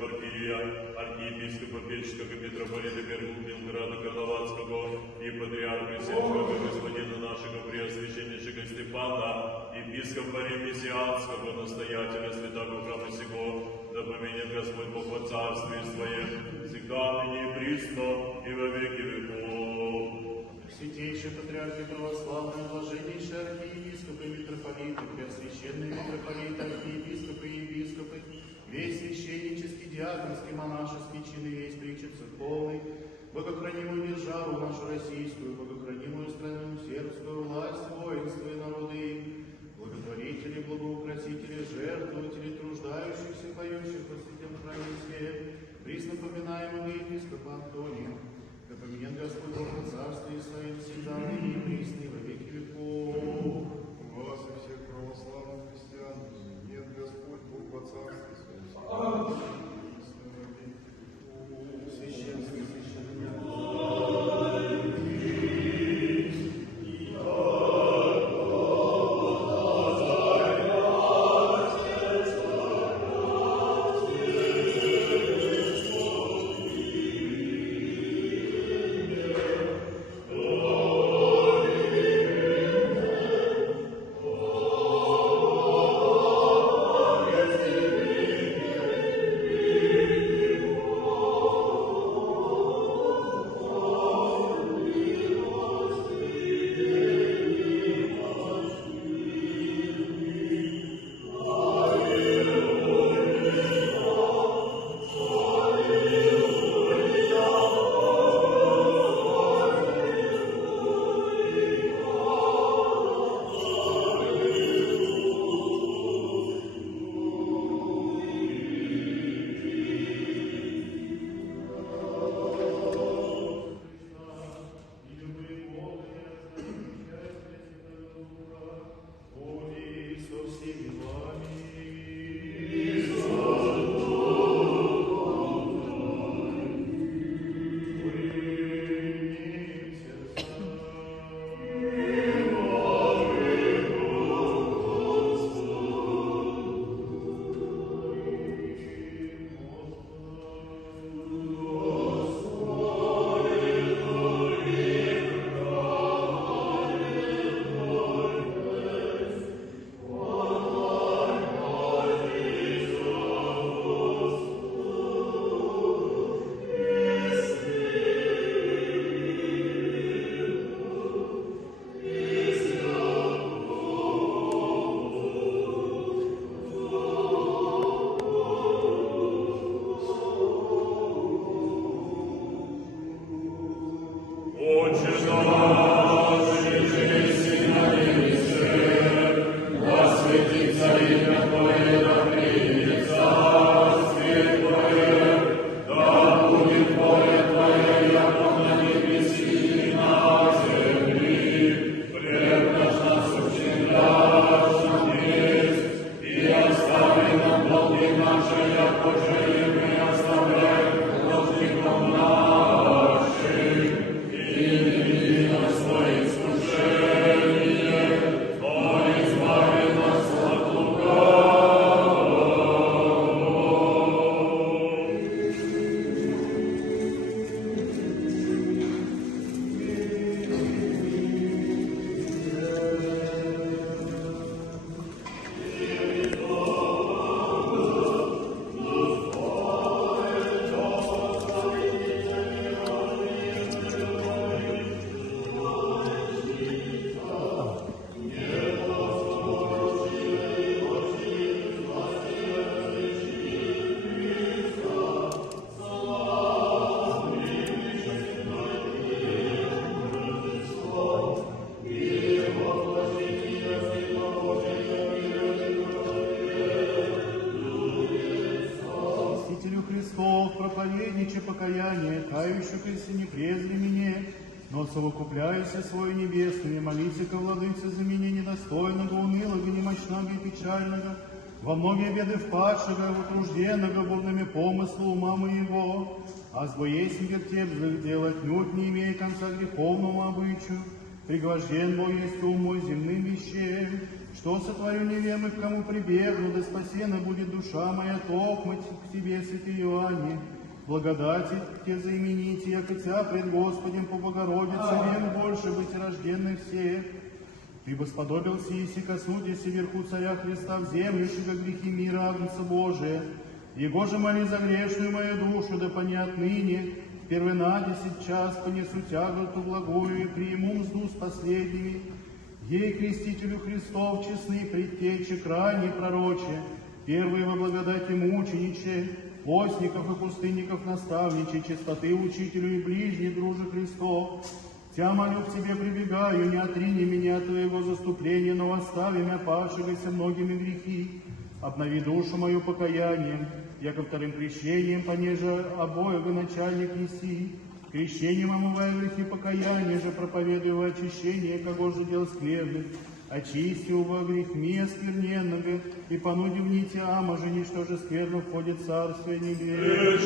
Порфирия, архиепископа Печского, митрополита Белграда Карловацкого и патриарха Всякого господина нашего преосвященнейшего Степана, епископа Ремесианского, настоятеля святого храма сего, да поменит Господь Бог во царстве Своем, всегда, ныне и присно, и во веки веков. Святейшие патриархи православные, блаженнейшие архиепископы, митрополиты, преосвященные митрополиты, архиепископы и епископы, весь священнический, диаконский, монашеский чин и весь причет церковный, богохранимую державу нашу российскую, богохранимую страну сербскую, власть, воинство и народы, благотворители, благоукротители, жертвователи, труждающихся, поющих во святом храме свет, присно поминаемого епископа Антония, да поменяет Господь Бог во царстве Своем всегда, ныне и присно, и во веки веков. У вас и всех православных христиан нет Господь Бог во царстве Своем. Священство, проповедниче покаяние, кающихся не презри мне, но совокупляйся свою небесную, молися ко владыце за меня недостойного, унылого, немощного и печального, во многие беды впадшего, утружденного бурными помыслу ума моего, а с боязнью вертеп делать нють не имея конца греховному обычаю, Пригвожден бо есть ум мой земным вещем, что сотворю невемых, к кому прибегну, да спасена будет душа моя, токмо к тебе, святый Иоанне. Благодати те заимените, яко тя пред Господем по Богородице, вен больше быть рожденных всех. Ты бы сподобился, если коснутися вверху Царя Христа в землю, шиго грехи мира, Агнца Божия. Его же моли за грешную мою душу, да поне отныне, в первый на 10 час понесу тяготу благую и приму мзду с последними. Ей, крестителю Христов, честны предтечи, крайне пророче, первые во благодати мучениче, постников и пустынников наставниче, чистоты учителю и ближний друже Христов. Тя молю к тебе прибегаю, не отрини меня от твоего заступления, но остави меня павшегося многими грехи. Обнови душу мою покаянием, яко вторым крещением, понеже обоего начальник неси. Крещением омывая грехи покаяния же проповедую очищение, кого же дел скверных. Очисти во грех оскверненного, и понуди в нити ама же, ничто же скверно входит в Царствие Небесное.